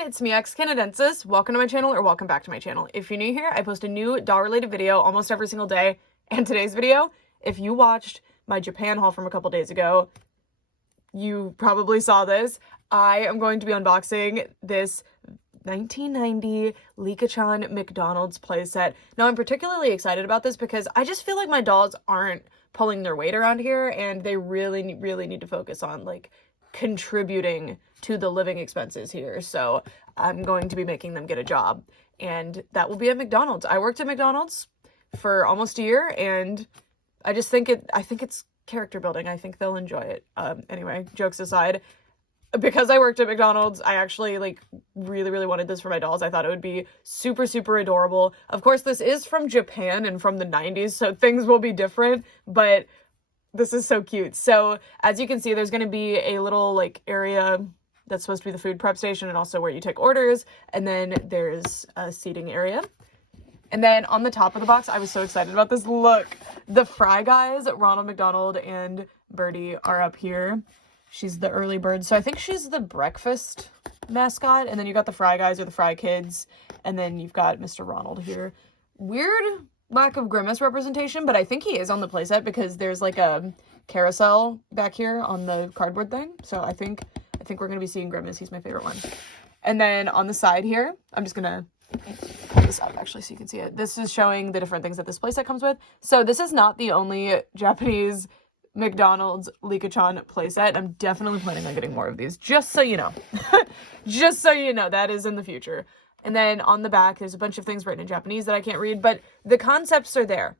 everyone, it's me, Canadensis. Welcome to my channel, or welcome back to my channel. If you're new here, I post a new doll-related video almost every single day, and today's video, if you watched my Japan haul from a couple days ago, you probably saw this. I am going to be unboxing this 1990 Licca-Chan McDonald's playset. Now, I'm particularly excited about this because I just feel like my dolls aren't pulling their weight around here, and they really need to focus on, like, contributing to the living expenses here. So I'm going to be making them get a job, and that will be at McDonald's. I worked at McDonald's for almost a year, and I think it's character building. I think they'll enjoy it. Anyway, jokes aside, because I worked at McDonald's, I actually really wanted this for my dolls. I thought it would be super adorable. Of course, this is from Japan and from the 90s, so things will be different, but this is so cute. So as you can see, there's going to be a little area that's supposed to be the food prep station and also where you take orders. And then there's a seating area. And then on the top of the box, I was so excited about this. Look, the Fry guys, Ronald McDonald and Birdie, are up here. She's the early bird. So I think she's the breakfast mascot. And then you got the Fry guys, or the Fry kids. And then you've got Mr. Ronald here. Weird lack of Grimace representation, but I think he is on the playset because there's like a carousel back here on the cardboard thing. So I think we're gonna be seeing Grimace. He's my favorite one. And then on the side here, I'm just gonna pull this up actually so you can see it. This is showing the different things that this playset comes with. So this is not the only Japanese McDonald's Licca-Chan playset. I'm definitely planning on getting more of these, just so you know. Just so you know, that is in the future. And then on the back, there's a bunch of things written in Japanese that I can't read, but the concepts are there.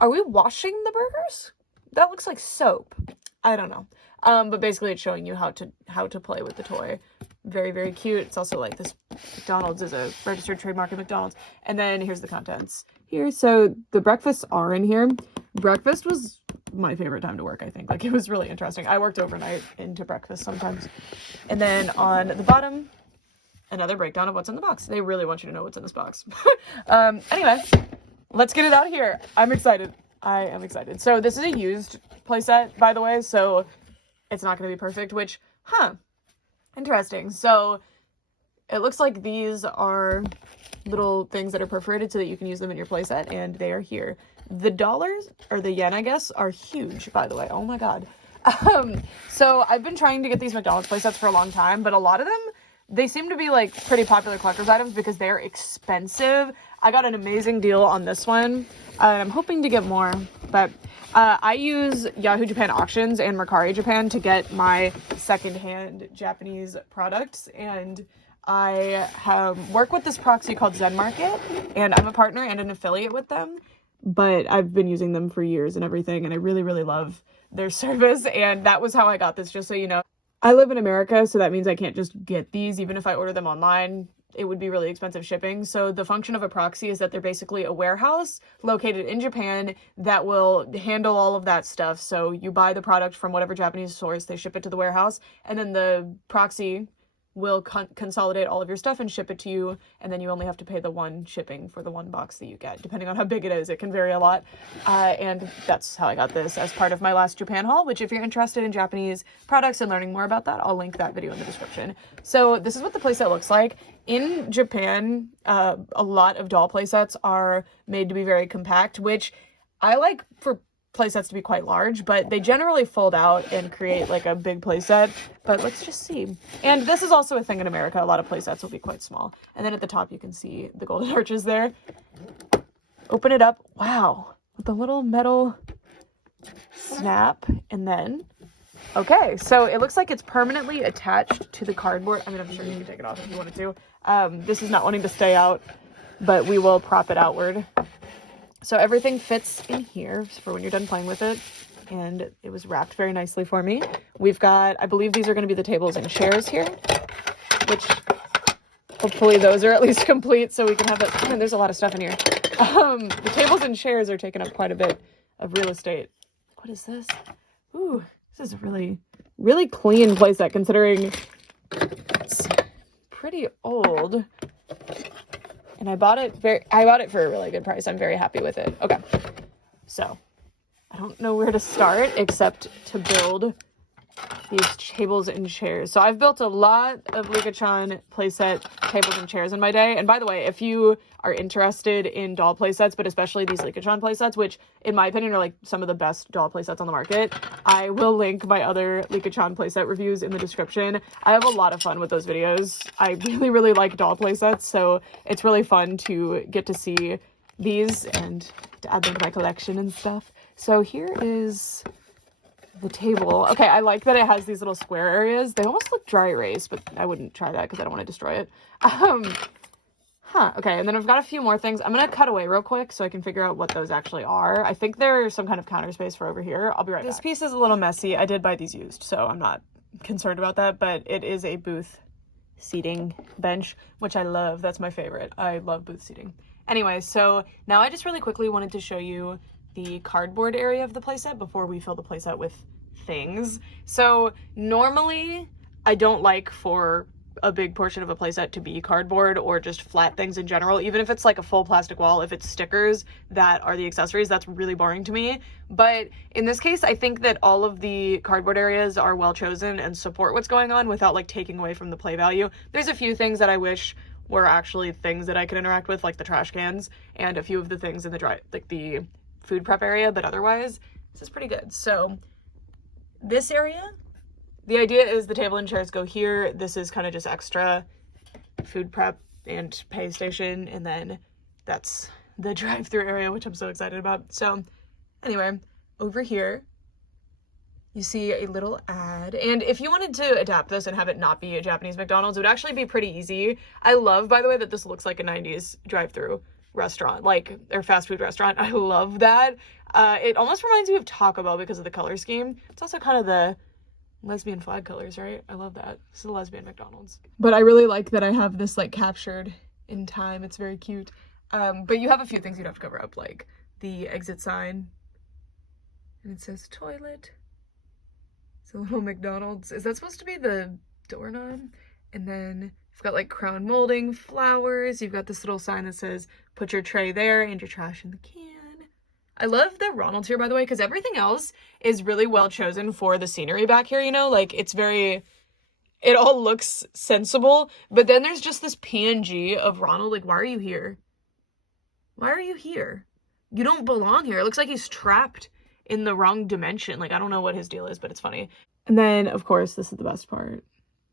Are we washing the burgers? That looks like soap. I don't know. But basically it's showing you how to play with the toy. Very cute. It's also like this McDonald's is a registered trademark of McDonald's. And then here's the contents here. So the breakfasts are in here. Breakfast was my favorite time to work, I think. Like, it was really interesting. I worked overnight into breakfast sometimes. And then on the bottom, another breakdown of what's in the box. They really want you to know what's in this box. Anyway, let's get it out of here. I'm excited. I am excited. So this is a used playset, by the way, so it's not going to be perfect, which, interesting. So it looks like these are little things that are perforated so that you can use them in your playset, and they are here. The dollars, or the yen, I guess, are huge, by the way. Oh my god. So I've been trying to get these McDonald's playsets for a long time, but a lot of them, they seem to be pretty popular collector's items because they're expensive. I got an amazing deal on this one. I'm hoping to get more, but I use Yahoo Japan Auctions and Mercari Japan to get my secondhand Japanese products, and I work with this proxy called Zen Market, and I'm a partner and an affiliate with them, but I've been using them for years and everything, and I really love their service, and that was how I got this, just so you know. I live in America, so that means I can't just get these. Even if I order them online, it would be really expensive shipping. So the function of a proxy is that they're basically a warehouse located in Japan that will handle all of that stuff. So you buy the product from whatever Japanese source, they ship it to the warehouse, and then the proxy will consolidate all of your stuff and ship it to you, and then you only have to pay the one shipping for the one box that you get. Depending on how big it is, it can vary a lot. And that's how I got this as part of my last Japan haul, which if you're interested in Japanese products and learning more about that, I'll link that video in the description. So this is what the playset looks like. In Japan, a lot of doll playsets are made to be very compact, which I like for playsets to be quite large, but they generally fold out and create like a big playset. But let's just see. And this is also a thing in America. A lot of playsets will be quite small. And then at the top you can see the golden arches there. Open it up. Wow. With the little metal snap. And then, okay, so it looks like it's permanently attached to the cardboard. I mean, I'm sure you can take it off if you wanted to. This is not wanting to stay out, but we will prop it outward. So everything fits in here for when you're done playing with it, and it was wrapped very nicely for me. We've got, I believe these are going to be the tables and chairs here, which hopefully those are at least complete so we can have it. Oh, there's a lot of stuff in here. The tables and chairs are taking up quite a bit of real estate. What is this? Ooh, this is a really clean playset considering it's pretty old. And I bought it for a really good price. I'm very happy with it. Okay. So I don't know where to start except to build these tables and chairs. So I've built a lot of Licca-Chan playset tables and chairs in my day. And by the way, if you are interested in doll playsets, but especially these Licca-Chan playsets, which in my opinion are like some of the best doll playsets on the market, I will link my other Licca-Chan playset reviews in the description. I have a lot of fun with those videos. I really, really like doll playsets, so it's really fun to get to see these and to add them to my collection and stuff. So here is the table. Okay, I like that it has these little square areas. They almost look dry erase, but I wouldn't try that because I don't want to destroy it. Okay, and then I've got a few more things. I'm gonna cut away real quick so I can figure out what those actually are. I think there's some kind of counter space for over here. I'll be right back. This piece is a little messy. I did buy these used, so I'm not concerned about that, but it is a booth seating bench, which I love. That's my favorite. I love booth seating. Anyway, so now I just really quickly wanted to show you the cardboard area of the playset before we fill the playset with things. So normally I don't like for a big portion of a playset to be cardboard or just flat things in general. Even if it's like a full plastic wall, if it's stickers that are the accessories, that's really boring to me. But in this case, I think that all of the cardboard areas are well chosen and support what's going on without like taking away from the play value. There's a few things that I wish were actually things that I could interact with, like the trash cans and a few of the things in the food prep area, but otherwise this is pretty good. So this area, the idea is the table and chairs go here. This is kind of just extra food prep and pay station, and then that's the drive-through area, which I'm so excited about. So anyway, over here you see a little ad, and if you wanted to adapt this and have it not be a Japanese McDonald's, it would actually be pretty easy. I love, by the way, that this looks like a 90s drive-through restaurant, like, or fast food restaurant. I love that. It almost reminds me of Taco Bell because of the color scheme. It's also kind of the lesbian flag colors, right? I love that. This is a lesbian McDonald's. But I really like that I have this like captured in time. It's very cute. But you have a few things you'd have to cover up, like the exit sign, and it says toilet. It's a little McDonald's. Is that supposed to be the doorknob? And then you've got like crown molding, flowers. You've got this little sign that says put your tray there and your trash in the can. I love that Ronald's here, by the way, because everything else is really well chosen for the scenery back here, you know? Like, it's very, it all looks sensible, but then there's just this PNG of Ronald. Like, why are you here? Why are you here? You don't belong here. It looks like he's trapped in the wrong dimension. Like, I don't know what his deal is, but it's funny. And then, of course, this is the best part.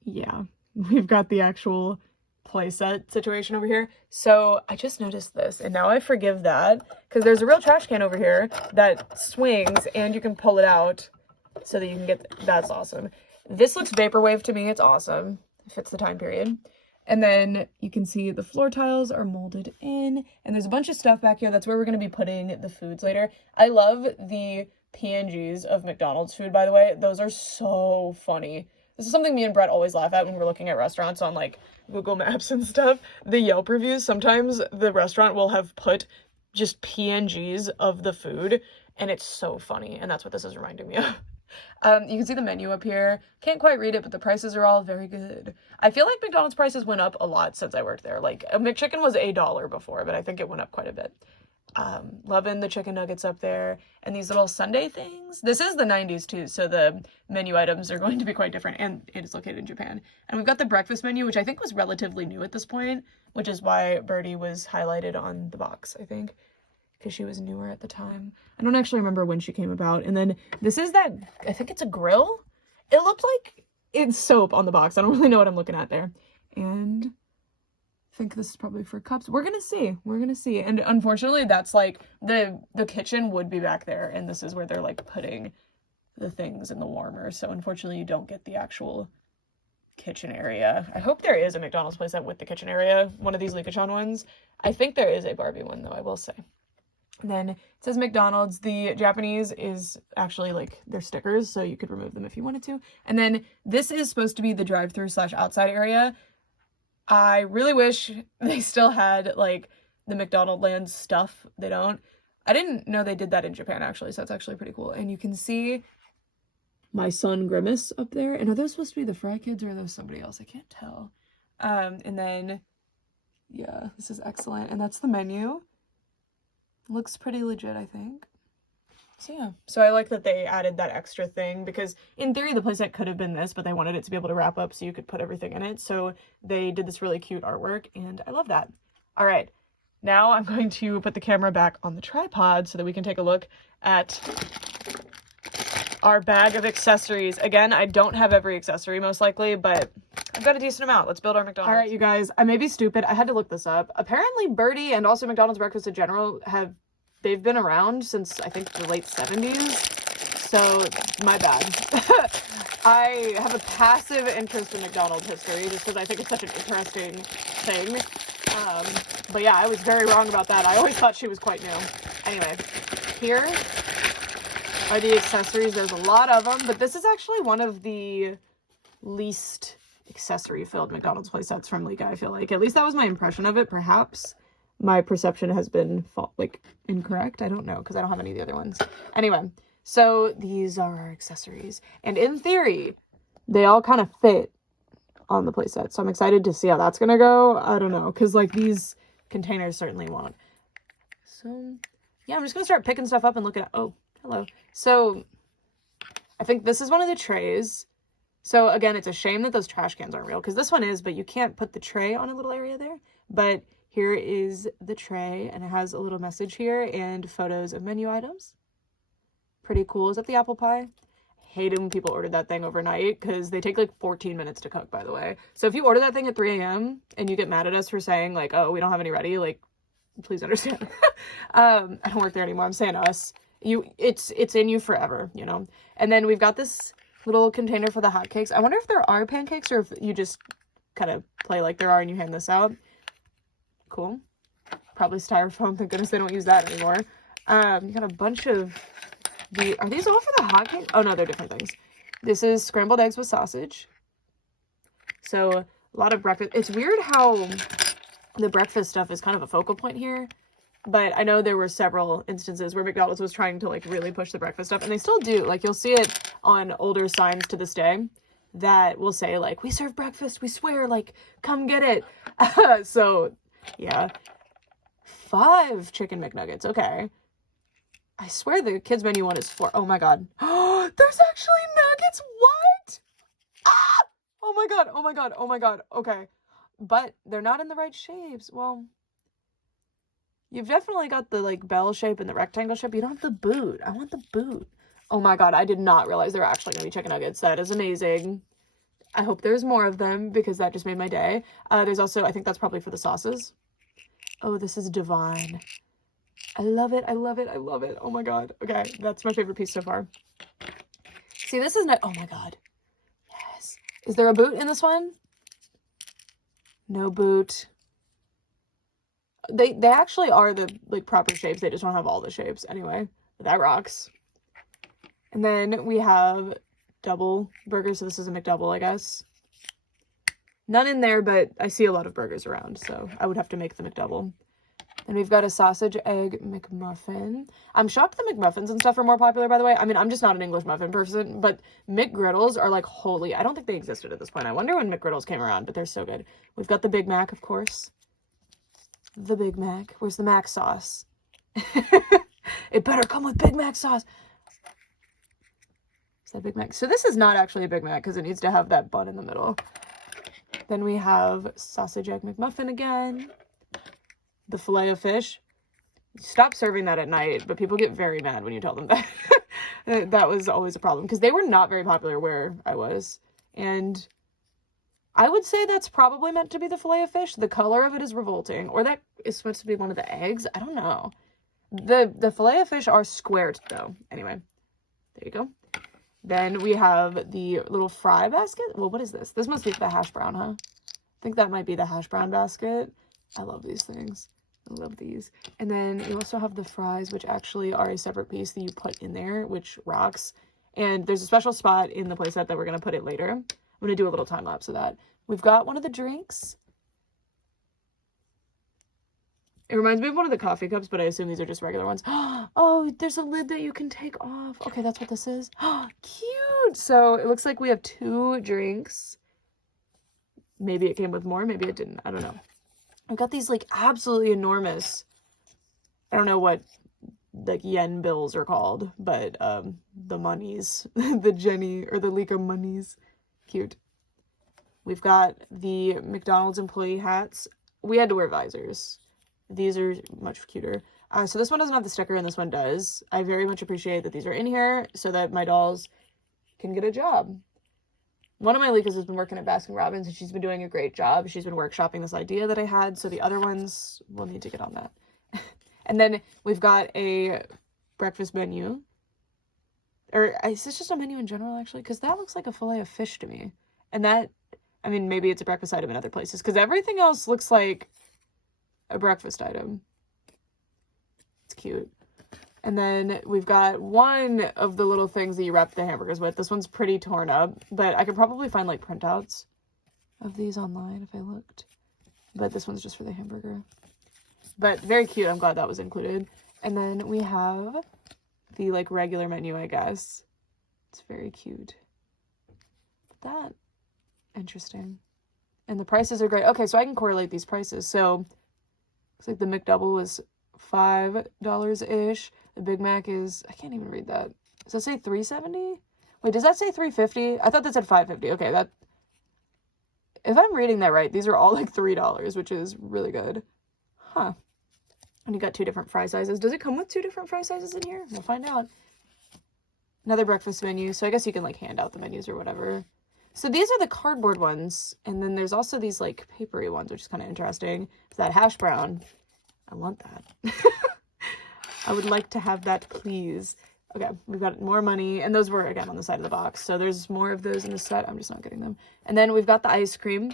Yeah, we've got the actual playset situation over here. So I just noticed this, and now I forgive that because there's a real trash can over here that swings and you can pull it out so that you can get that's awesome. This looks vaporwave to me. It's awesome. It fits the time period. And then you can see the floor tiles are molded in, and there's a bunch of stuff back here. That's where we're going to be putting the foods later. I love the PNGs of McDonald's food, by the way. Those are so funny. This is something me and Brett always laugh at when we're looking at restaurants on like Google Maps and stuff. The Yelp reviews, sometimes the restaurant will have put just PNGs of the food, and it's so funny, and that's what this is reminding me of. You can see the menu up here. Can't quite read it, but the prices are all very good. I feel like McDonald's prices went up a lot since I worked there. Like, a McChicken was $1 before, but I think it went up quite a bit. Loving the chicken nuggets up there, and these little sundae things. This is the 90s too, so the menu items are going to be quite different, and it is located in Japan. And we've got the breakfast menu, which I think was relatively new at this point, which is why Birdie was highlighted on the box, I think, because she was newer at the time. I don't actually remember when she came about. And then this is that, I think it's a grill. It looked like it's soap on the box. I don't really know what I'm looking at there. And I think this is probably for cups. We're gonna see. We're gonna see. And unfortunately, that's like the kitchen would be back there, and this is where they're like putting the things in the warmer. So unfortunately, you don't get the actual kitchen area. I hope there is a McDonald's playset with the kitchen area, one of these Licca-Chan ones. I think there is a Barbie one though, I will say. And then it says McDonald's. The Japanese is actually like their stickers, so you could remove them if you wanted to. And then this is supposed to be the drive-through / outside area. I really wish they still had like the McDonald Land stuff. They don't. I didn't know they did that in Japan actually, so that's actually pretty cool. And you can see my son Grimace up there. And are those supposed to be the Fry Kids or are those somebody else? I can't tell. And then, yeah, this is excellent. And that's the menu. Looks pretty legit, I think. So yeah, so I like that they added that extra thing because in theory the playset could have been this, but they wanted it to be able to wrap up so you could put everything in it. So they did this really cute artwork and I love that. All right, now I'm going to put the camera back on the tripod so that we can take a look at our bag of accessories. Again, I don't have every accessory most likely, but I've got a decent amount. Let's build our McDonald's. All right, you guys, I may be stupid. I had to look this up. Apparently Birdie and also McDonald's breakfast in general they've been around since I think the late 70s. So my bad. I have a passive interest in McDonald's history just because I think it's such an interesting thing. But yeah, I was very wrong about that. I always thought she was quite new. Anyway, here are the accessories. There's a lot of them, but this is actually one of the least accessory-filled McDonald's playsets from Licca, I feel like. At least that was my impression of it. Perhaps my perception has been, incorrect. I don't know, because I don't have any of the other ones. Anyway, so these are our accessories. And in theory, they all kind of fit on the playset. So I'm excited to see how that's going to go. I don't know, because, like, these containers certainly won't. So, yeah, I'm just going to start picking stuff up and looking at... Oh, hello. So, I think this is one of the trays. So, again, it's a shame that those trash cans aren't real, because this one is, but you can't put the tray on a little area there. But here is the tray, and it has a little message here and photos of menu items. Pretty cool. Is that the apple pie? I hate when people order that thing overnight, because they take like 14 minutes to cook, by the way. So if you order that thing at 3 a.m. and you get mad at us for saying, like, oh, we don't have any ready, like, please understand. I don't work there anymore. I'm saying us. It's in you forever, you know? And then we've got this little container for the hotcakes. I wonder if there are pancakes or if you just kind of play like there are and you hand this out. Cool. Probably styrofoam. Thank goodness they don't use that anymore. You got a bunch of are these all for the hotcakes? Oh no, they're different things. This is scrambled eggs with sausage. So a lot of breakfast. It's weird how the breakfast stuff is kind of a focal point here. But I know there were several instances where McDonald's was trying to, like, really push the breakfast stuff. And they still do. Like, you'll see it on older signs to this day that will say, like, we serve breakfast, we swear, like, come get it. So, yeah. 5 chicken McNuggets. Okay. I swear the kids menu one is 4. Oh, my God. Oh, there's actually nuggets. What? Ah! Oh, my God. Oh, my God. Oh, my God. Okay. But they're not in the right shapes. Well... You've definitely got the, like, bell shape and the rectangle shape. You don't have the boot. I want the boot. Oh, my God. I did not realize there were actually going to be chicken nuggets. That is amazing. I hope there's more of them because that just made my day. There's also, I think that's probably for the sauces. Oh, this is divine. I love it. I love it. I love it. Oh, my God. Okay. That's my favorite piece so far. See, this is not... Oh, my God. Yes. Is there a boot in this one? No boot. They actually are the, like, proper shapes. They just don't have all the shapes. Anyway, that rocks. And then we have double burgers. So this is a McDouble, I guess. None in there, but I see a lot of burgers around. So I would have to make the McDouble. And we've got a sausage egg McMuffin. I'm shocked the McMuffins and stuff are more popular, by the way. I mean, I'm just not an English muffin person, but McGriddles are, like, holy. I don't think they existed at this point. I wonder when McGriddles came around, but they're so good. We've got the Big Mac, of course. The Big Mac. Where's the Mac sauce? It better come with Big Mac sauce. Is that Big Mac? So this is not actually a Big Mac because it needs to have that bun in the middle. Then we have sausage egg McMuffin again. The filet of fish. Stop serving that at night, but people get very mad when you tell them that. That was always a problem because they were not very popular where I was. And I would say that's probably meant to be the filet of fish. The color of it is revolting. Or that is supposed to be one of the eggs. I don't know. The filet of fish are squared, though. Anyway, there you go. Then we have the little fry basket. Well, what is this? This must be the hash brown, huh? I think that might be the hash brown basket. I love these things. I love these. And then you also have the fries, which actually are a separate piece that you put in there, which rocks. And there's a special spot in the playset that we're going to put it later. I'm going to do a little time lapse of that. We've got one of the drinks. It reminds me of one of the coffee cups, but I assume these are just regular ones. Oh, there's a lid that you can take off. Okay, that's what this is. Cute. So it looks like we have 2 drinks. Maybe it came with more. Maybe it didn't. I don't know. I've got these, like, absolutely enormous. I don't know what like yen bills are called, but the monies, the Jenny or the Licca monies, cute. We've got the McDonald's employee hats. We had to wear visors. These are much cuter. So this one doesn't have the sticker and this one does. I very much appreciate that these are in here so that my dolls can get a job. One of my Liccas has been working at Baskin Robbins and she's been doing a great job. She's been workshopping this idea that I had, so the other ones will need to get on that. And then we've got a breakfast menu. Or is this just a menu in general, actually? Because that looks like a fillet of fish to me. And that, I mean, maybe it's a breakfast item in other places. Because everything else looks like a breakfast item. It's cute. And then we've got one of the little things that you wrap the hamburgers with. This one's pretty torn up. But I could probably find, like, printouts of these online if I looked. But this one's just for the hamburger. But very cute. I'm glad that was included. And then we have the, like, regular menu, I guess. It's very cute. That, interesting. And the prices are great. Okay, so I can correlate these prices. So, looks like the McDouble was $5-ish. The Big Mac is, I can't even read that. Does that say $3.70? Wait, does that say $3.50? I thought that said $5.50. Okay, that, if I'm reading that right, these are all like $3, which is really good. Huh. And you got 2 different fry sizes. Does it come with 2 different fry sizes in here? We'll find out. Another breakfast menu. So I guess you can like hand out the menus or whatever. So these are the cardboard ones. And then there's also these like papery ones, which is kind of interesting. It's that hash brown. I want that. I would like to have that, please. Okay, we've got more money. And those were, again, on the side of the box. So there's more of those in the set. I'm just not getting them. And then we've got the ice cream.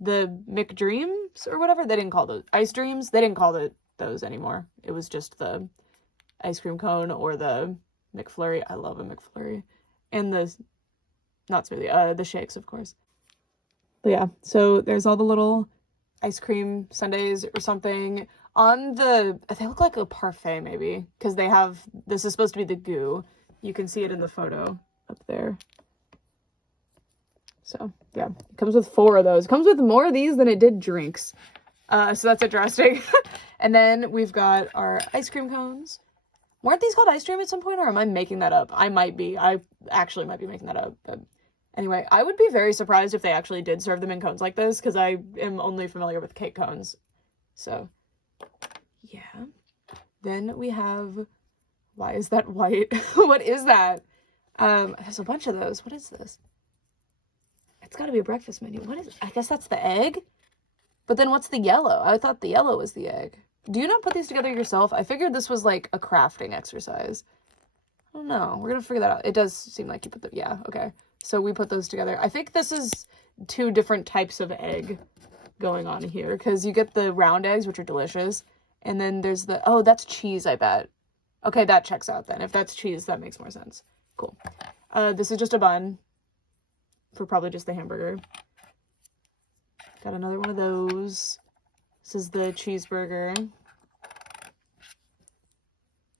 The McDreams or whatever. They didn't call those ice dreams. They didn't call it those anymore. It was just the ice cream cone or the McFlurry. I love a McFlurry. And the, not smoothie, the shakes, of course. But yeah, so there's all the little ice cream sundaes or something. On the, they look like a parfait maybe, because they have, this is supposed to be the goo. You can see it in the photo up there. So, yeah, it comes with 4 of those. It comes with more of these than it did drinks. So that's interesting. And then we've got our ice cream cones. Weren't these called ice cream at some point, or am I making that up? I might be. I actually might be making that up. But anyway, I would be very surprised if they actually did serve them in cones like this, because I am only familiar with cake cones. So, yeah. Then we have, why is that white? What is that? There's a bunch of those. What is this? It's got to be a breakfast menu. What is it? I guess that's the egg? But then what's the yellow? I thought the yellow was the egg. Do you not put these together yourself? I figured this was like a crafting exercise. I don't know. We're going to figure that out. It does seem like you put the, yeah, okay. So we put those together. I think this is 2 different types of egg going on here, because you get the round eggs, which are delicious. And then there's the, oh, that's cheese, I bet. Okay, that checks out then. If that's cheese, that makes more sense. Cool. This is just a bun for probably just the hamburger. Got another one of those. This is the cheeseburger.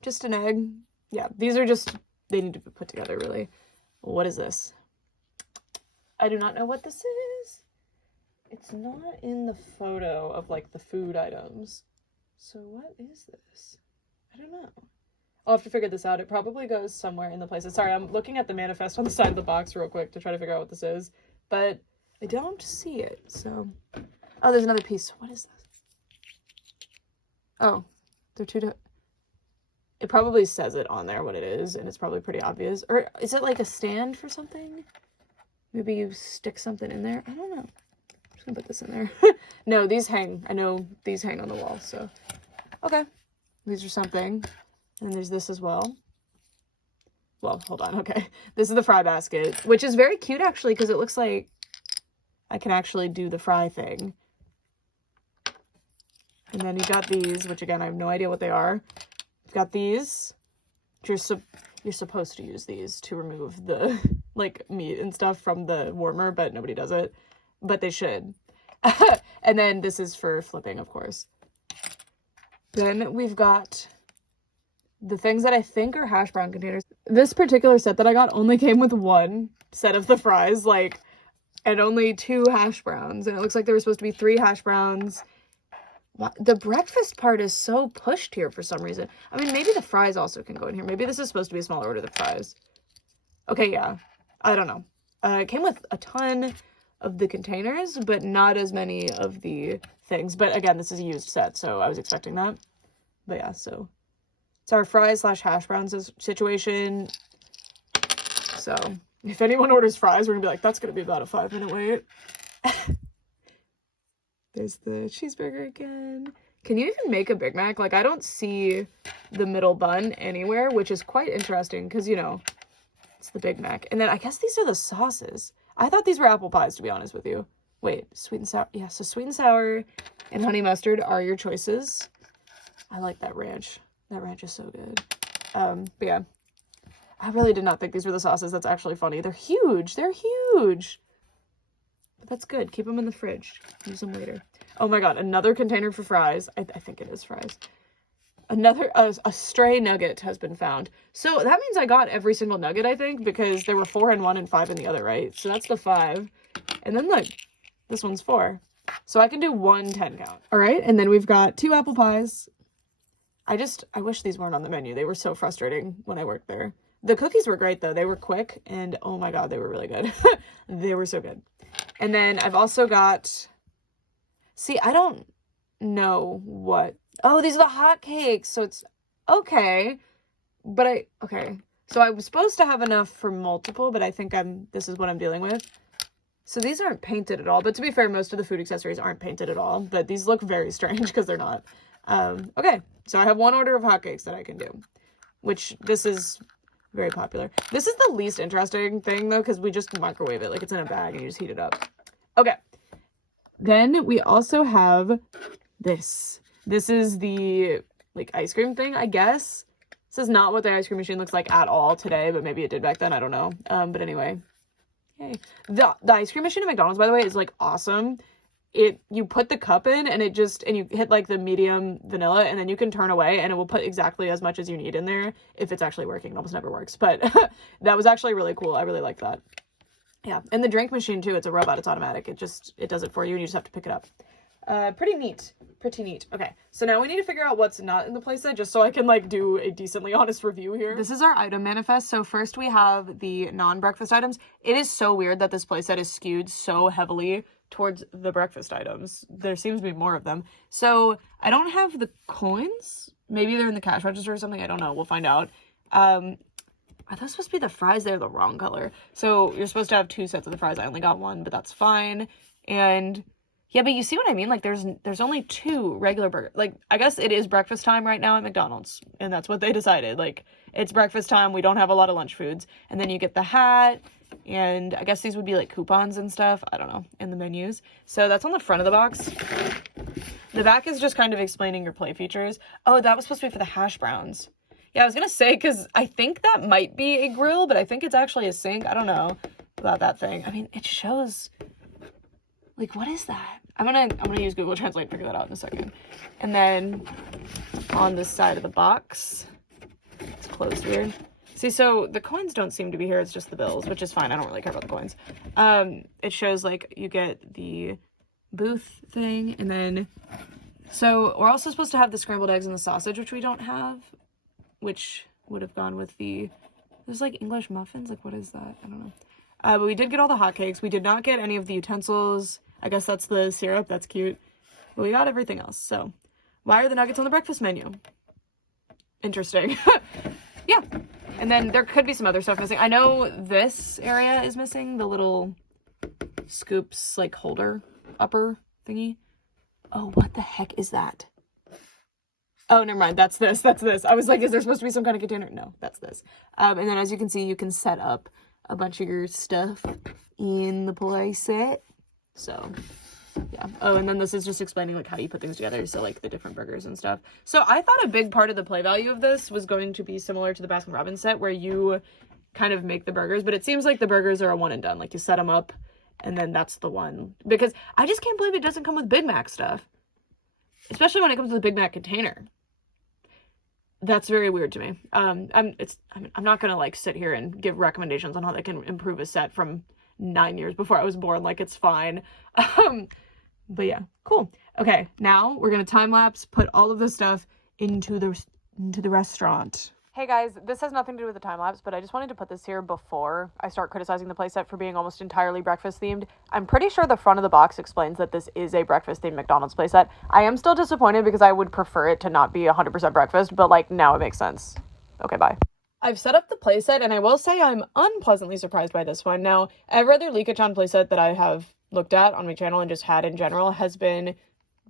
Just an egg. Yeah, these are just, they need to be put together, really. What is this? I do not know what this is. It's not in the photo of, like, the food items. So what is this? I don't know. I'll have to figure this out. It probably goes somewhere in the places. Sorry, I'm looking at the manifest on the side of the box real quick to try to figure out what this is. But I don't see it, so... Oh, there's another piece. What is this? Oh, they're 2 different... It probably says it on there what it is, and it's probably pretty obvious. Or is it like a stand for something? Maybe you stick something in there? I don't know. I'm just gonna put this in there. No, these hang. I know these hang on the wall, so... Okay. These are something. And then there's this as well. Well, hold on. Okay. This is the fry basket, which is very cute, actually, because it looks like I can actually do the fry thing. And then you got these, which, again, I have no idea what they are. You've got these. You're supposed to use these to remove the, like, meat and stuff from the warmer, but nobody does it. But they should. And then this is for flipping, of course. Then we've got the things that I think are hash brown containers. This particular set that I got only came with 1 set of the fries, like, and only 2 hash browns. And it looks like there were supposed to be 3 hash browns The breakfast part is so pushed here for some reason. I mean, maybe the fries also can go in here. Maybe this is supposed to be a smaller order, the fries. Okay, yeah. I don't know. It came with a ton of the containers, but not as many of the things. But again, this is a used set, so I was expecting that. But yeah, so it's our fries / hash browns situation. So if anyone orders fries, we're gonna be like, that's gonna be about a 5-minute wait. There's the cheeseburger again. Can you even make a Big Mac? Like, I don't see the middle bun anywhere, which is quite interesting because, you know, it's the Big Mac. And then I guess these are the sauces. I thought these were apple pies, to be honest with you. Wait, sweet and sour. Yeah, so sweet and sour and honey mustard are your choices. I like that ranch. That ranch is so good. But yeah, I really did not think these were the sauces. That's actually funny. They're huge. They're huge. But that's good. Keep them in the fridge. Use them later. Oh my god, another container for fries. I think it is fries. Another, a stray nugget has been found. So that means I got every single nugget, I think, because there were 4 in one and 5 in the other, right? So that's the 5. And then look, this one's 4. So I can do 1 10 count. All right, and then we've got 2 apple pies. I wish these weren't on the menu. They were so frustrating when I worked there. The cookies were great, though. They were quick, and oh my god, they were really good. They were so good. And then I've also got... See, I don't know what... Oh, these are the hot cakes. So it's... Okay. But okay. So I was supposed to have enough for multiple, but I think this is what I'm dealing with. So these aren't painted at all. But to be fair, most of the food accessories aren't painted at all. But these look very strange because they're not. Okay. So I have 1 order of hotcakes that I can do. Which, this is... very popular. This is the least interesting thing, though, because we just microwave it. Like, it's in a bag and you just heat it up. Okay. Then we also have this. This is the, like, ice cream thing, I guess. This is not what the ice cream machine looks like at all today, but maybe it did back then. I don't know. But anyway. Yay. The ice cream machine at McDonald's, by the way, is, like, awesome. You put the cup in and you hit like the medium vanilla and then you can turn away and it will put exactly as much as you need in there if it's actually working. It almost never works, but that was actually really cool. I really like that. Yeah. And the drink machine too, it's a robot, it's automatic. It does it for you and you just have to pick it up. Pretty neat. Pretty neat. Okay. So now we need to figure out what's not in the playset just so I can like do a decently honest review here. This is our item manifest. So first we have the non-breakfast items. It is so weird that this playset is skewed so heavily towards the breakfast items. There seems to be more of them. So I don't have the coins. Maybe they're in the cash register or something. I don't know. We'll find out. Are those supposed to be the fries? They're the wrong color. So you're supposed to have 2 sets of the fries. I only got 1, but that's fine. And yeah, but you see what I mean? Like there's only 2 regular burgers. Like I guess it is breakfast time right now at McDonald's. And that's what they decided. Like it's breakfast time. We don't have a lot of lunch foods. And then you get the hat. And I guess these would be like coupons and stuff. I don't know, in the menus. So that's on the front of the box. The back is just kind of explaining your play features. Oh, that was supposed to be for the hash browns. Yeah, I was going to say, because I think that might be a grill, but I think it's actually a sink. I don't know about that thing. I mean, it shows, like, what is that? I'm gonna use Google Translate and figure that out in a second. And then on this side of the box, it's closed weird. See, so the coins don't seem to be here. It's just the bills, which is fine. I don't really care about the coins. It shows, like, you get the booth thing, and then... So, we're also supposed to have the scrambled eggs and the sausage, which we don't have, which would have gone with the... There's, like, English muffins? Like, what is that? I don't know. But we did get all the hotcakes. We did not get any of the utensils. I guess that's the syrup. That's cute. But we got everything else, so... Why are the nuggets on the breakfast menu? Interesting. Yeah. And then there could be some other stuff missing. I know this area is missing. The little scoops, like, holder upper thingy. Oh, what the heck is that? Oh, never mind. That's this. That's this. I was like, is there supposed to be some kind of container? No, that's this. And then as you can see, you can set up a bunch of your stuff in the playset. So... yeah. Oh, and then this is just explaining, like, how you put things together, so, like, the different burgers and stuff. So I thought a big part of the play value of this was going to be similar to the Baskin-Robbins set, where you kind of make the burgers, but it seems like the burgers are a one and done. Like, you set them up, and then that's the one. Because I just can't believe it doesn't come with Big Mac stuff. Especially when it comes to the Big Mac container. That's very weird to me. I'm not gonna, like, sit here and give recommendations on how they can improve a set from 9 years before I was born. Like, it's fine. But yeah, cool. Okay, now we're gonna time lapse, put all of this stuff into the restaurant. Hey guys, this has nothing to do with the time lapse, but I just wanted to put this here before I start criticizing the playset for being almost entirely breakfast themed. I'm pretty sure the front of the box explains that this is a breakfast themed McDonald's playset. I am still disappointed because I would prefer it to not be 100% breakfast, but like now it makes sense. Okay, bye. I've set up the playset, and I will say I'm unpleasantly surprised by this one. Now, every other Licca-Chan playset that I have looked at on my channel and just had in general has been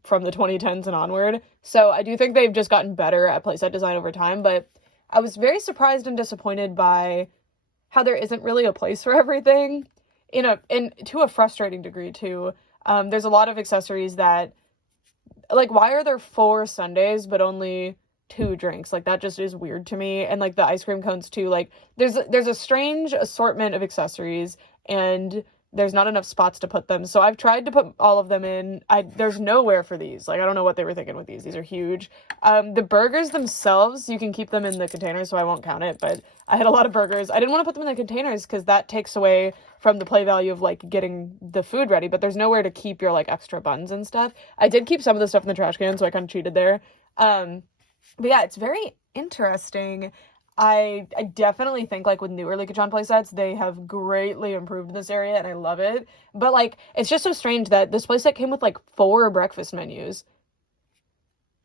from the 2010s and onward. So I do think they've just gotten better at playset design over time, but I was very surprised and disappointed by how there isn't really a place for everything, and to a frustrating degree too. There's a lot of accessories that, like, why are there 4 sundaes but only 2 drinks? Like, that just is weird to me. And like the ice cream cones too, like there's a strange assortment of accessories, and there's not enough spots to put them. So I've tried to put all of them in. There's nowhere for these. Like, I don't know what they were thinking with these. These are huge. The burgers themselves, you can keep them in the containers, so I won't count it, but I had a lot of burgers. I didn't want to put them in the containers because that takes away from the play value of like getting the food ready, but there's nowhere to keep your like extra buns and stuff. I did keep some of the stuff in the trash can, so I kind of cheated there. But yeah, it's very interesting. I definitely think, like, with newer Licca-Chan playsets, they have greatly improved this area, and I love it. But, like, it's just so strange that this playset came with, like, 4 breakfast menus.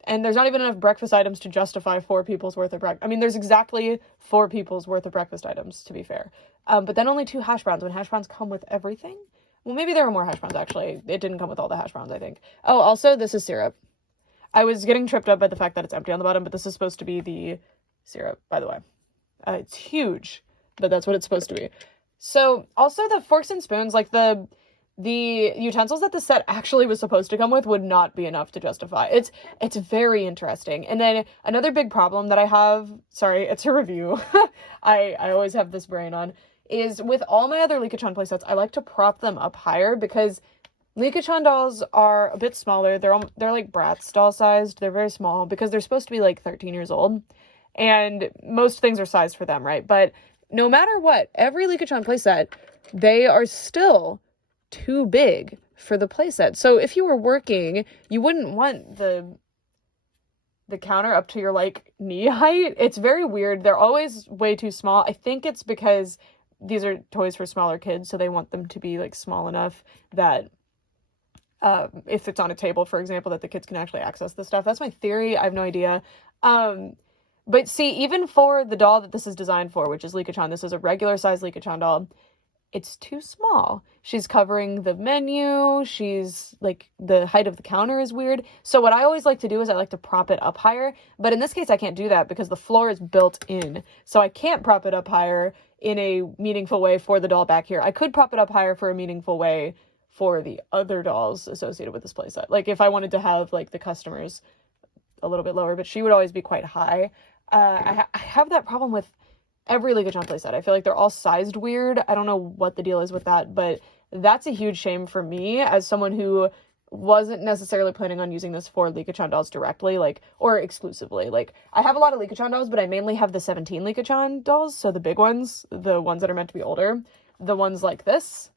And there's not even enough breakfast items to justify 4 people's worth of breakfast. I mean, there's exactly 4 people's worth of breakfast items, to be fair. But then only 2 hash browns, when hash browns come with everything. Well, maybe there were more hash browns, actually. It didn't come with all the hash browns, I think. Oh, also, this is syrup. I was getting tripped up by the fact that it's empty on the bottom, but this is supposed to be the syrup, by the way. It's huge, but that's what it's supposed to be. So, also the forks and spoons, like the utensils that the set actually was supposed to come with would not be enough to justify. It's very interesting. And then another big problem that I have, sorry, it's a review. I always have this brain on, is with all my other Licca-Chan playsets, I like to prop them up higher because Licca-Chan dolls are a bit smaller. They're like Bratz doll sized. They're very small because they're supposed to be like 13 years old. And most things are sized for them, right? But no matter what, every Licca-Chan playset, they are still too big for the playset. So if you were working, you wouldn't want the counter up to your, like, knee height. It's very weird. They're always way too small. I think it's because these are toys for smaller kids, so they want them to be, like, small enough that if it's on a table, for example, that the kids can actually access the stuff. That's my theory. I have no idea. But see, even for the doll that this is designed for, which is Licca-Chan, this is a regular size Licca-Chan doll, it's too small. She's covering the menu, she's, like, the height of the counter is weird. So what I always like to do is I like to prop it up higher, but in this case I can't do that because the floor is built in. So I can't prop it up higher in a meaningful way for the doll back here. I could prop it up higher for a meaningful way for the other dolls associated with this playset. Like, if I wanted to have, like, the customers a little bit lower, but she would always be quite high. I have that problem with every Licca-Chan playset. I feel like they're all sized weird. I don't know what the deal is with that, but that's a huge shame for me as someone who wasn't necessarily planning on using this for Licca-Chan dolls directly, like, or exclusively. Like, I have a lot of Licca-Chan dolls, but I mainly have the 17 Licca-Chan dolls, so the big ones, the ones that are meant to be older, the ones like this.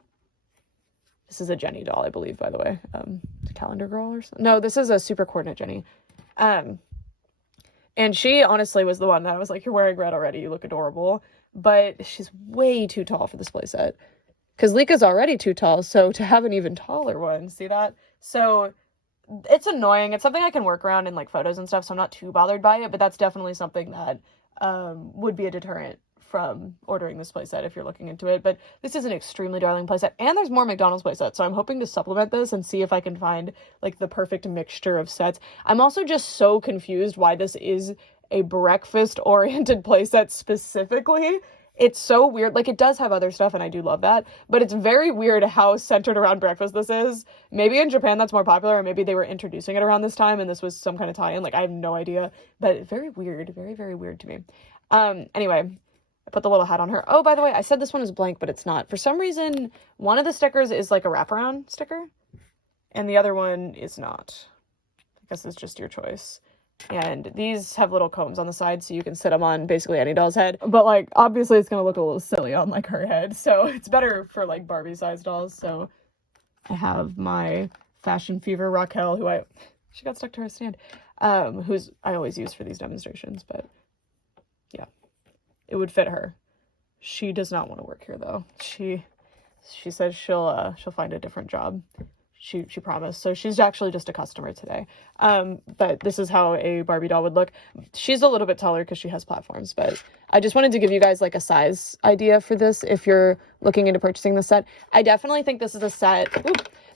This is a Jenny doll, I believe, by the way. Calendar Girl or something. No, this is a Super Coordinate Jenny. And she honestly was the one that I was like, you're wearing red already, you look adorable. But she's way too tall for this playset. Because Licca's already too tall, so to have an even taller one, see that? So it's annoying. It's something I can work around in, like, photos and stuff, so I'm not too bothered by it, but that's definitely something that would be a deterrent from ordering this playset if you're looking into it. But this is an extremely darling playset, and there's more McDonald's playsets, so I'm hoping to supplement this and see if I can find, like, the perfect mixture of sets. I'm also just so confused why this is a breakfast-oriented playset specifically. It's so weird. Like, it does have other stuff, and I do love that, but it's very weird how centered around breakfast this is. Maybe in Japan that's more popular, or maybe they were introducing it around this time, and this was some kind of tie-in. Like, I have no idea, but very weird. Very, very weird to me. Anyway, I put the little hat on her. Oh, by the way, I said this one is blank, but it's not. For some reason, one of the stickers is like a wraparound sticker, and the other one is not. I guess it's just your choice. And these have little combs on the side, so you can sit them on basically any doll's head. But, like, obviously it's gonna look a little silly on, like, her head, so it's better for, like, Barbie-sized dolls. So I have my Fashion Fever Raquel, she got stuck to her stand, who's I always use for these demonstrations, but yeah, it would fit her. She does not want to work here though. She says she'll find a different job. She promised. So she's actually just a customer today. But this is how a Barbie doll would look. She's a little bit taller because she has platforms, but I just wanted to give you guys like a size idea for this if you're looking into purchasing the set. I definitely think this is a set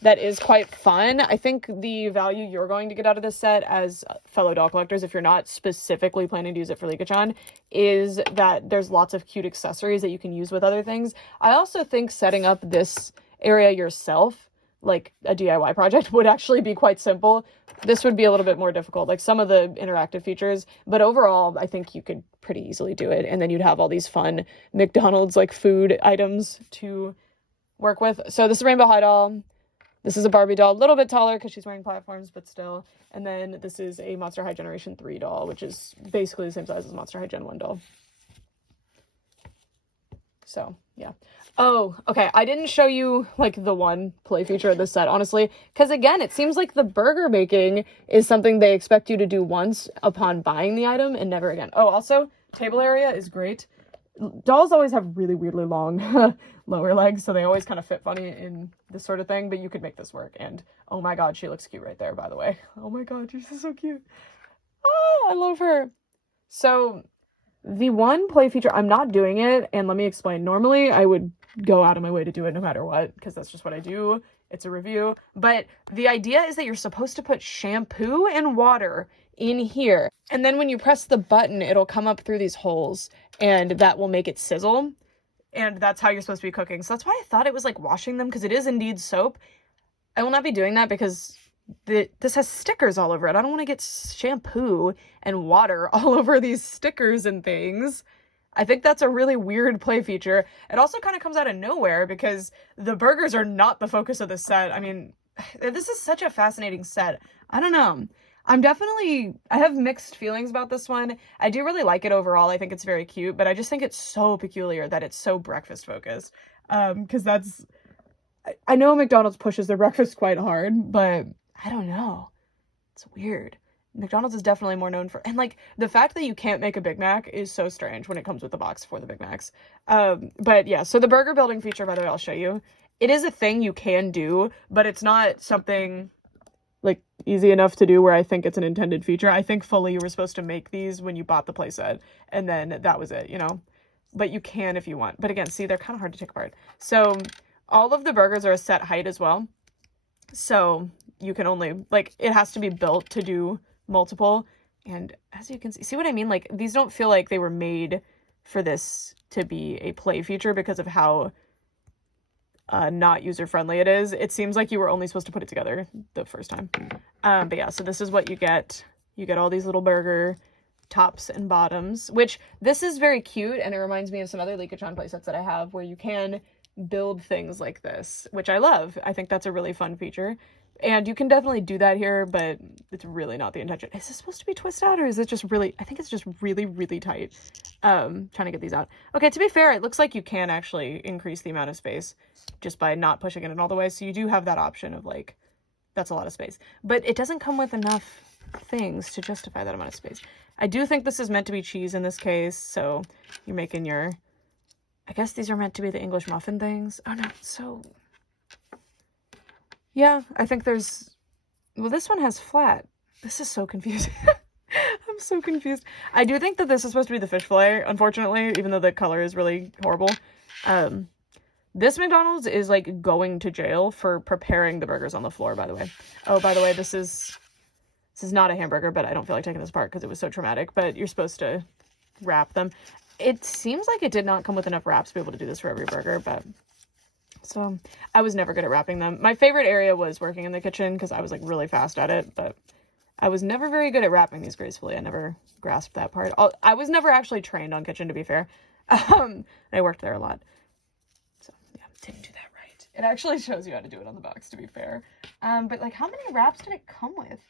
that is quite fun. I think the value you're going to get out of this set as fellow doll collectors, if you're not specifically planning to use it for Licca-Chan, is that there's lots of cute accessories that you can use with other things. I also think setting up this area yourself, like a DIY project, would actually be quite simple. This would be a little bit more difficult, like some of the interactive features, but overall I think you could pretty easily do it, and then you'd have all these fun McDonald's like food items to work with. So this is Rainbow High doll. This is a Barbie doll, a little bit taller because she's wearing platforms, but still. And then this is a Monster High Generation 3 doll, which is basically the same size as Monster High Gen 1 doll. So, yeah. Oh, okay. I didn't show you, like, the one play feature of this set, honestly, because, again, it seems like the burger making is something they expect you to do once upon buying the item and never again. Oh, also, table area is great. Dolls always have really weirdly long lower legs, so they always kind of fit funny in this sort of thing, but you could make this work. And, oh my god, she looks cute right there, by the way. Oh my god, she's so cute. Oh, I love her. So the one play feature, I'm not doing it, and let me explain. Normally, I would go out of my way to do it no matter what, because that's just what I do. It's a review. But the idea is that you're supposed to put shampoo and water in here, and then when you press the button, it'll come up through these holes, and that will make it sizzle, and that's how you're supposed to be cooking. So that's why I thought it was like washing them, because it is indeed soap. I will not be doing that because this has stickers all over it. I don't want to get shampoo and water all over these stickers and things. I think that's a really weird play feature. It also kind of comes out of nowhere because the burgers are not the focus of the set. I mean, this is such a fascinating set. I don't know. I have mixed feelings about this one. I do really like it overall. I think it's very cute, but I just think it's so peculiar that it's so breakfast focused. Because I know McDonald's pushes their breakfast quite hard, but I don't know. It's weird. McDonald's is definitely more known for, and like the fact that you can't make a Big Mac is so strange when it comes with the box for the Big Macs. But yeah, so the burger building feature, by the way, I'll show you. It is a thing you can do, but it's not something like easy enough to do where I think it's an intended feature. I think fully you were supposed to make these when you bought the playset, and then that was it, you know? But you can if you want. But again, see, they're kind of hard to take apart. So all of the burgers are a set height as well. So you can only, like, it has to be built to do multiple. And as you can see what I mean? Like, these don't feel like they were made for this to be a play feature because of how not user-friendly it is. It seems like you were only supposed to put it together the first time. But yeah, so this is what you get. You get all these little burger tops and bottoms, which this is very cute, and it reminds me of some other Licca-Chan playsets that I have where you can build things like this, which I love. I think that's a really fun feature. And you can definitely do that here, but it's really not the intention. Is this supposed to be twisted out, or is it just really, I think it's just really, really tight. Trying to get these out. Okay, to be fair, it looks like you can actually increase the amount of space just by not pushing it in all the way. So you do have that option of like, that's a lot of space. But it doesn't come with enough things to justify that amount of space. I do think this is meant to be cheese in this case, so you're making your, I guess these are meant to be the English muffin things. Oh no, so yeah, I think there's, well, this one has flat. This is so confusing. I'm so confused. I do think that this is supposed to be the fish fillet, unfortunately, even though the color is really horrible. This McDonald's is like going to jail for preparing the burgers on the floor, by the way. Oh, by the way, this is not a hamburger, but I don't feel like taking this apart because it was so traumatic, but you're supposed to wrap them. It seems like it did not come with enough wraps to be able to do this for every burger, but so I was never good at wrapping them. My favorite area was working in the kitchen because I was like really fast at it, but I was never very good at wrapping these gracefully. I never grasped that part. I was never actually trained on kitchen, to be fair. I worked there a lot. So yeah, didn't do that right. It actually shows you how to do it on the box, to be fair. But like, how many wraps did it come with?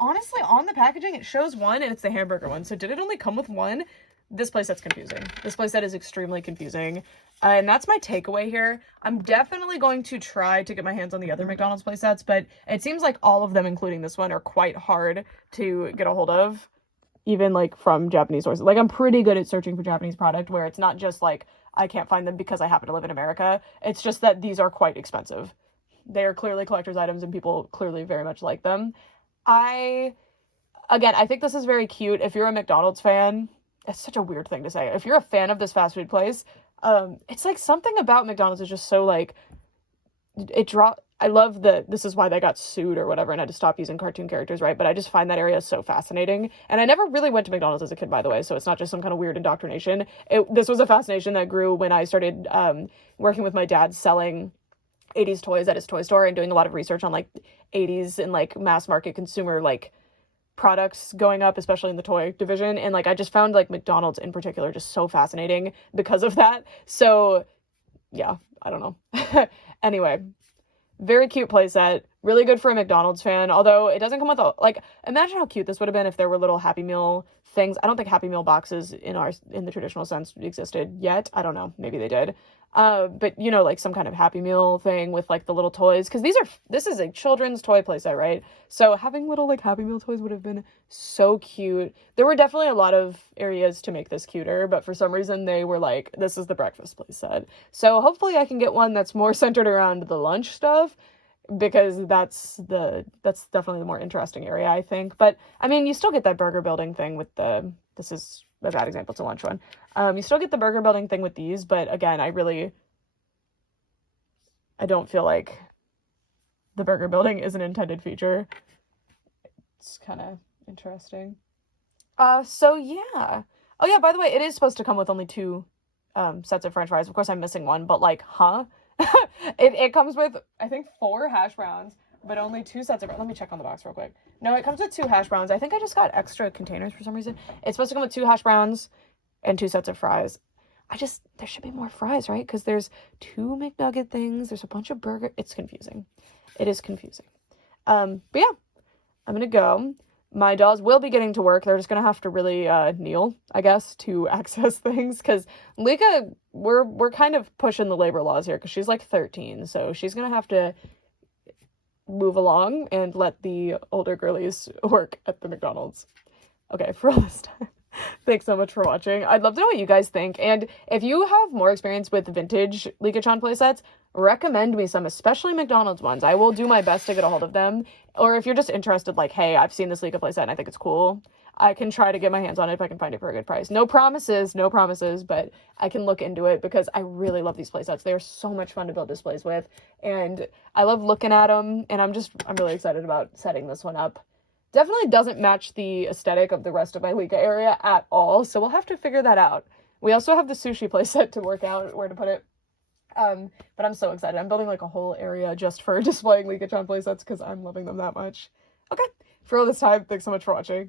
Honestly, on the packaging, it shows one, and it's the hamburger one. So did it only come with one? this playset's confusing. This playset is extremely confusing. And that's my takeaway here. I'm definitely going to try to get my hands on the other McDonald's playsets, but it seems like all of them, including this one, are quite hard to get a hold of, even like from Japanese sources. Like, I'm pretty good at searching for Japanese product, where it's not just like I can't find them because I happen to live in America. It's just that these are quite expensive. They are clearly collector's items and people clearly very much like them. Again, I think this is very cute. If you're a McDonald's fan, it's such a weird thing to say. If you're a fan of this fast food place, it's like something about McDonald's is just so like, I love that this is why they got sued or whatever and had to stop using cartoon characters, right? But I just find that area so fascinating. And I never really went to McDonald's as a kid, by the way, so it's not just some kind of weird indoctrination. This was a fascination that grew when I started working with my dad selling 80s toys at his toy store and doing a lot of research on like 80s and like mass market consumer like products going up, especially in the toy division. And like I just found like McDonald's in particular just so fascinating because of that. So yeah, I don't know. Anyway, very cute playset, really good for a McDonald's fan, although it doesn't come with a, like, imagine how cute this would have been if there were little Happy Meal things. I don't think Happy Meal boxes in the traditional sense existed yet. I don't know, maybe they did. But you know, like some kind of Happy Meal thing with like the little toys, because this is a children's toy playset, right? So having little like Happy Meal toys would have been so cute. There were definitely a lot of areas to make this cuter, but for some reason they were like, this is the breakfast playset. So hopefully I can get one that's more centered around the lunch stuff, because that's definitely the more interesting area, I think. But I mean, you still get that burger building thing with this is a bad example, it's a lunch one. You still get the burger building thing with these, but again, I don't feel like the burger building is an intended feature. It's kind of interesting. So yeah. Oh yeah, by the way, it is supposed to come with only 2 sets of French fries. Of course, I'm missing one, but like, huh? It comes with, I think, 4 hash browns, but only 2 sets of, let me check on the box real quick. No, it comes with 2 hash browns. I think I just got extra containers for some reason. It's supposed to come with 2 hash browns and 2 sets of fries. There should be more fries, right? Because there's 2 McNugget things. There's a bunch of burger. It's confusing. It is confusing. But yeah, I'm gonna go. My dolls will be getting to work. They're just gonna have to really kneel, I guess, to access things, because Licca, we're kind of pushing the labor laws here, because she's like 13, so she's gonna have to move along and let the older girlies work at the McDonald's. Okay, for all this time, thanks so much for watching. I'd love to know what you guys think, and if you have more experience with vintage Licca-Chan playsets, recommend me some, especially McDonald's ones. I will do my best to get a hold of them. Or if you're just interested, like, hey, I've seen this Licca playset and I think it's cool, I can try to get my hands on it if I can find it for a good price. No promises, but I can look into it, because I really love these playsets. They're so much fun to build displays with, and I love looking at them, and I'm really excited about setting this one up. Definitely doesn't match the aesthetic of the rest of my Licca area at all, so we'll have to figure that out. We also have the sushi playset to work out where to put it. But I'm so excited. I'm building like a whole area just for displaying Licca-Chan playsets, because I'm loving them that much. Okay, for all this time, thanks so much for watching.